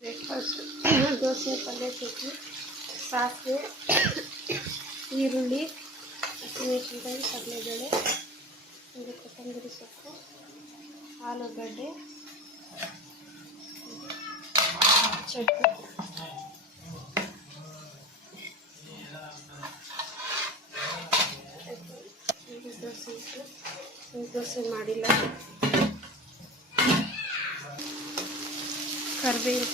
breakfast dosa ಪಲ್ಯ ಚಟ್ನಿ ಸಾಸಿವೆ ಈರುಳ್ಳಿ ಹಸಿಮೆಣಸಿನಕಾಯಿ ಕಡಲೆಬೇಳೆ ಒಂದು ಕೊತ್ತಂಬರಿ ಸೊಪ್ಪು ಆಲೂಗಡ್ಡೆ ಚಟ್ನಿ ದೋಸೆ ಇಟ್ಟು ದೋಸೆ ಮಾಡಿಲ್ಲ ಕರಿಬೇವು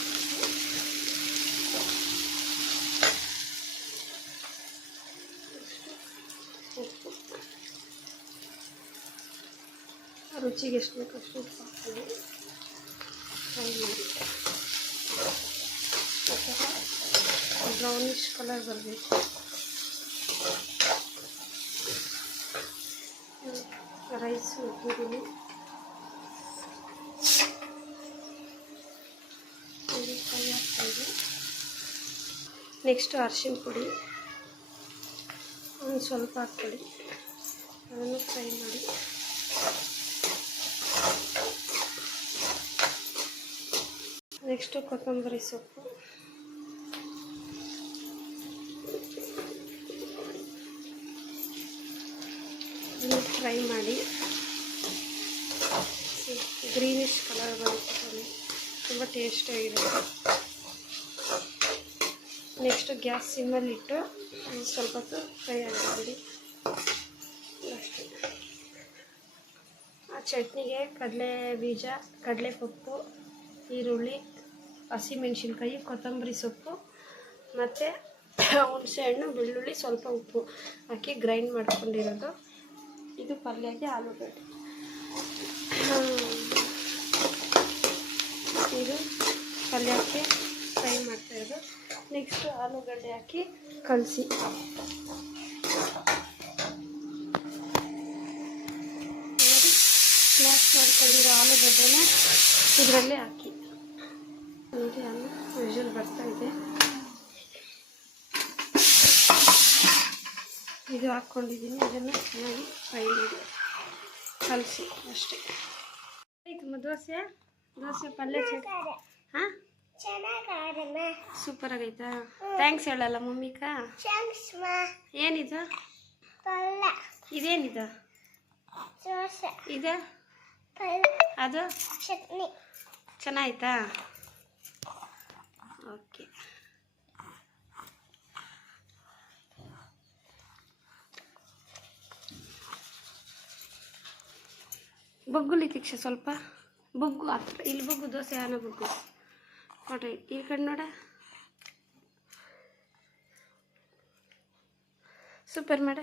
ಉಪ್ಪು ರುಚಿಗೆ ಎಷ್ಟು ಬೇಕು ಅಷ್ಟು ಉಪ್ಪು ಹಾಕ್ತೀವಿ ಫ್ರೈ ಮಾಡಿ ಬ್ರೌನಿಷ್ ಕಲರ್ ಬರಬೇಕು ರೈಸ್ ಇಟ್ಟಿದ್ದೀನಿ ಫ್ರೈ ಆಗ್ತಾಯಿದೆ ನೆಕ್ಸ್ಟು ಅರಿಶಿನ ಪುಡಿ ಒಂದು ಸ್ವಲ್ಪ ಹಾಕ್ಕೊಳ್ಳಿ ಅದನ್ನು ಫ್ರೈ ಮಾಡಿ ನೆಕ್ಸ್ಟು ಕೊತ್ತಂಬರಿ ಸೊಪ್ಪು ಅದನ್ನು ಫ್ರೈ ಮಾಡಿ ಗ್ರೀನಿಶ್ ಕಲರ್ ಬರುತ್ತೆ ತುಂಬ ಟೇಸ್ಟಿಯಾಗಿರುತ್ತೆ ನೆಕ್ಸ್ಟು ಗ್ಯಾಸ್ ಸಿಮ್ಮಲ್ಲಿಟ್ಟು ಸ್ವಲ್ಪ ಹೊತ್ತು ಫ್ರೈ ಆಗಿಬಿಡಿ ಅಷ್ಟೇ ಆ ಚಟ್ನಿಗೆ ಕಡಲೆ ಬೀಜ ಕಡಲೆಪಪ್ಪು ಈರುಳ್ಳಿ ಹಸಿಮೆಣಸಿನ್ಕಾಯಿ ಕೊತ್ತಂಬರಿ ಸೊಪ್ಪು ಮತ್ತು ಹುಣಸೆಹಣ್ಣು ಬೆಳ್ಳುಳ್ಳಿ ಸ್ವಲ್ಪ ಉಪ್ಪು ಹಾಕಿ ಗ್ರೈಂಡ್ ಮಾಡ್ಕೊಂಡಿರೋದು ಇದು ಪಲ್ಯಕ್ಕೆ ಆಲೂಗಡ್ಡೆ ಇದು ಪಲ್ಯಕ್ಕೆ ಫ್ರೈ ಮಾಡ್ತಾಯಿರೋದು ನೆಕ್ಸ್ಟು ಆಲೂಗಡ್ಡೆ ಹಾಕಿ ಕಲಸಿ ನೋಡಿ ಸ್ಮ್ಯಾಶ್ ಮಾಡ್ಕೊಂಡಿರೋ ಆಲೂಗಡ್ಡೆನ ಇದರಲ್ಲೇ ಹಾಕಿ ನೋಡಿ ಅನ್ನ ವಿಷಲ್ ಬರ್ತಾಯಿದೆ ಇದು ಹಾಕ್ಕೊಂಡಿದ್ದೀನಿ ಇದನ್ನು ಚೆನ್ನಾಗಿ ಫ್ರೈ ಮಾಡಿ ಕಲಸಿ ಅಷ್ಟೇ ಆಯಿತು ದೋಸೆ ಪಲ್ಯ ಹಾಂ ಸೂಪರ್ ಆಗೈತಾ ಥ್ಯಾಂಕ್ಸ್ ಹೇಳಲ್ಲ ಮಮ್ಮಿಕ ಏನಿದು ಇದೇನಿದು ಇದೆ ಅದು ಚಟ್ನಿ ಚೆನ್ನಾಯ್ತಾ ಓಕೆ ಬೊಗ್ಗುಲಿ ತಿಕ್ಷೆ ಸ್ವಲ್ಪ ಬೊಗ್ಗು ಹತ್ರ ಇಲ್ಲಿ ಬೊಗ್ಗು ದೋಸೆ ಆನ ಬೊಗ್ಗು ಕೊಟ್ಟೆ ಈ ಕಡೆ ನೋಡ ಸೂಪರ್ ಮಾಡ